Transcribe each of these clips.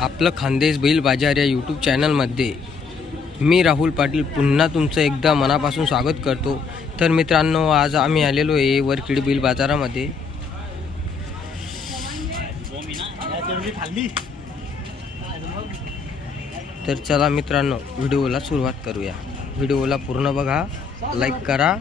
आपलं खानदेश बैल बाजार या यूट्यूब चॅनलमध्ये मी राहुल पाटील पुन्हा तुमचं एकदा मनापासून स्वागत करतो. तर मित्रांनो आज आम्ही आलेलो आहे वरखिडी बैल बाजारामध्ये तर चला मित्रांनो व्हिडिओला सुरुवात करूया. व्हिडिओला पूर्ण बघा लाईक करा.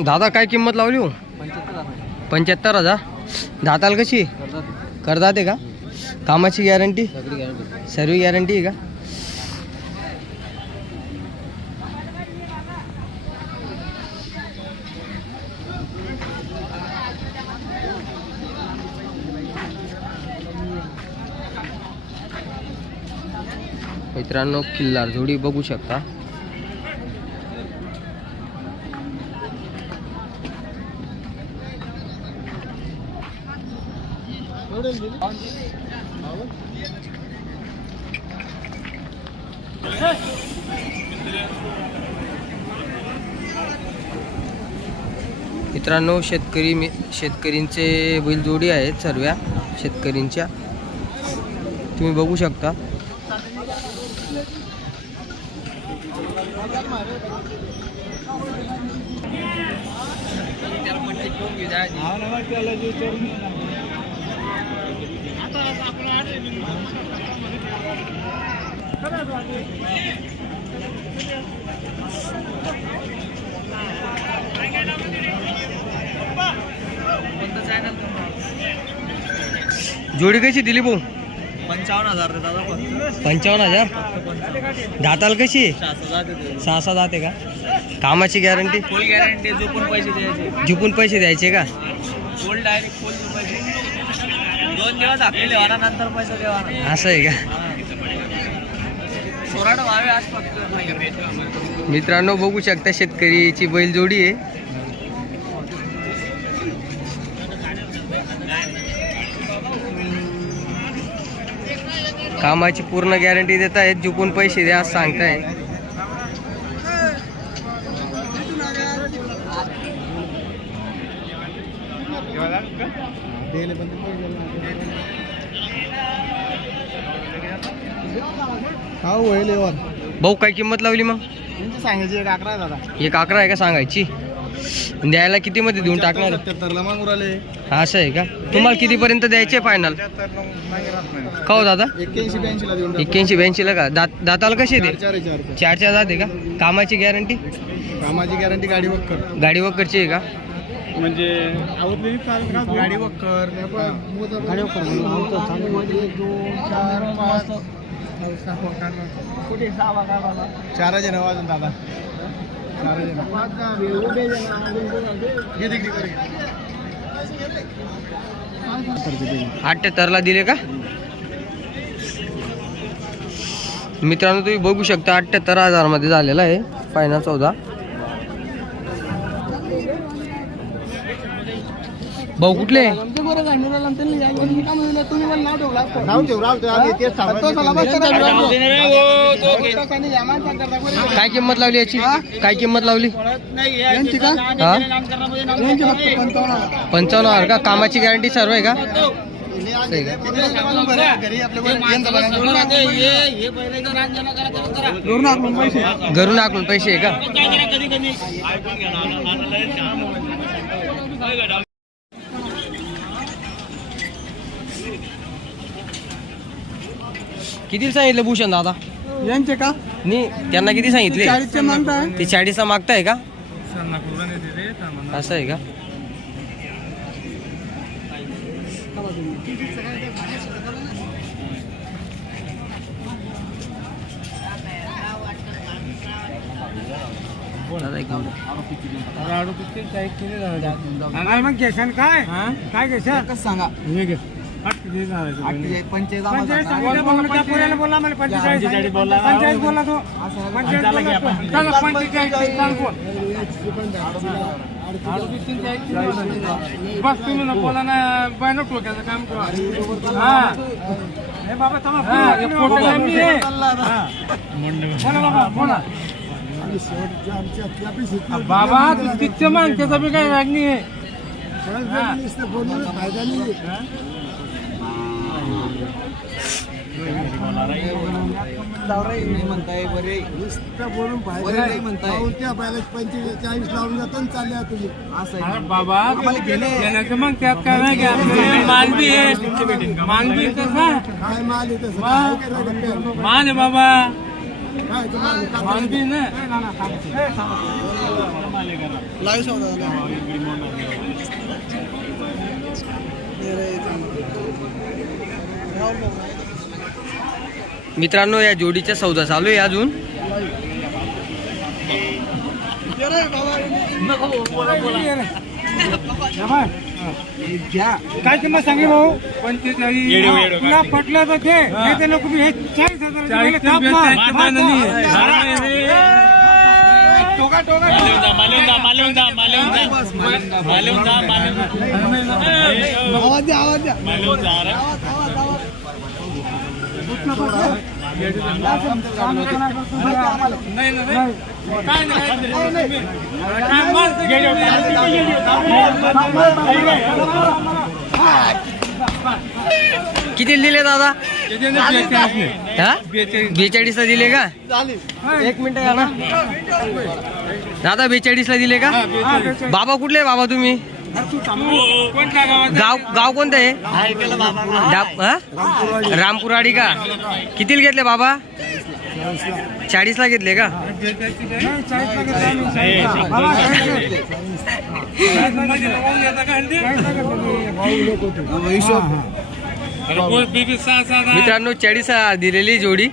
दादा काय किंमत लावली हो? पंच्याहत्तर हजार. दाताल कशी? करदात का? कामाची गॅरंटी सर्व गॅरंटी आहे का? मित्रांनो किल्लार जोडी बघू शकता. मित्रांनो शेतकरी मी शेतकरींचे बैलजोडी आहेत सर्व्या शेतकरींच्या. तुम्ही बघू शकता. जोडी कशी दिली भाऊ? पंचावन्न हजार पंचावन्न दाताल कशी? आहे सहा सहा दात आहे का? कामाची गॅरंटी फुल गॅरंटी पैसे द्यायचे. झुपून पैसे द्यायचे का? फुल डायरेक्ट फुल पैसे. दोन दिवस आपले देवाना नंतर पैसे देवाना असं आहे का? मित्रांनो बघू शकता शेतकरीची बैलजोडी आहे. कामाची पूर्ण गॅरंटी देत आहेत झुपून पैसे द्या असं सांगताय. हा भाऊ काय किंमत लावली मग? सांगायची एक अकरा दादा. एक अकरा आहे का सांगायची? द्यायला किती मध्ये देऊन टाकणार सत्याहत्तरला असं आहे का तुम्हाला कितीपर्यंत द्यायचे फायनल का हो दादा एक्क्याऐंशी ब्याऐंशीला देऊन टाकू. एक्क्याऐंशी ब्याऐंशीला का दात दाताला कसे चार दे चार आहे, चार चार. चार आहे का कामाची गॅरंटी कामाची गॅरंटी गाडी वक्कर गाडी वगैरेची आहे का म्हणजे गाडी वक्कर गाडी वक्कर चार पाच कुठे चार जण वाजून दादा अठ्ठ्याहत्तरला दिले का? मित्रांनो तुम्ही बघू शकता अठ्ठ्याहत्तर हजारमध्ये झालेला आहे. फायनल चौदा. भाऊ कुठले? तेच काय किंमत लावली याची? काय किंमत लावली? हा? पंचावन्न हजार. का? कामाची गॅरंटी सर्व आहे का? असं आहे का? घरून आकलून पैसे. आहे का? किती सांगितलं भूषण दादा? यांचे का? नी त्यांना किती सांगितले? चाळीसचे मागताय. ते चाळीसला मागताय का? असं आहे का? दादा एक मिनिट. काय मग घेशान काय? काय घेशान सांगा. हे घे. बोला, मला पंचेचाळीस बोला. बोला तो. बस तुम्ही ना बोला ना बायनो टोक्याचं काम करा. हा. हे बाबा. बोला. बाबा बोला. बाबा तिथच्या बी काही राग नाही आहे नाही म्हणताय बरे बरे नाही म्हणताय. पंचेचाळीस लावून जातो आणि चालल्या तुम्ही. असं आहे. बाबा आम्हाला गेले. गेल्याचं मग त्यात काय नाही की? आपलं मान बी आहे. बी तसा. काय माल येतं वा. काय करायचं काय? मान आहे बाबा. काय तो माल आहे? मान बी ना. मित्रांनो या जोडीचा सौदा चालू आहे अजून. काय किंमत सांगे भाऊ? तुला पटलं तर ते नाही तर नको मी हे चाळीस हजार. टोका टोका आवाज द्या आवाज द्या. नाही नाही, काय नाही किती दिले दादा? गेली. बेचाळीसला दिले का? एक मिनिट या ना. दादा बेचाळीसला दिले का? बाबा कुठले बाबा तुम्ही? गाव गाव कोणतं आहे? डाप- रामपुराडी का? कितीला घेतले बाबा? चाळीसला घेतले का? मित्रांनो मित्रांनो चाळीस दिलेली जोडी.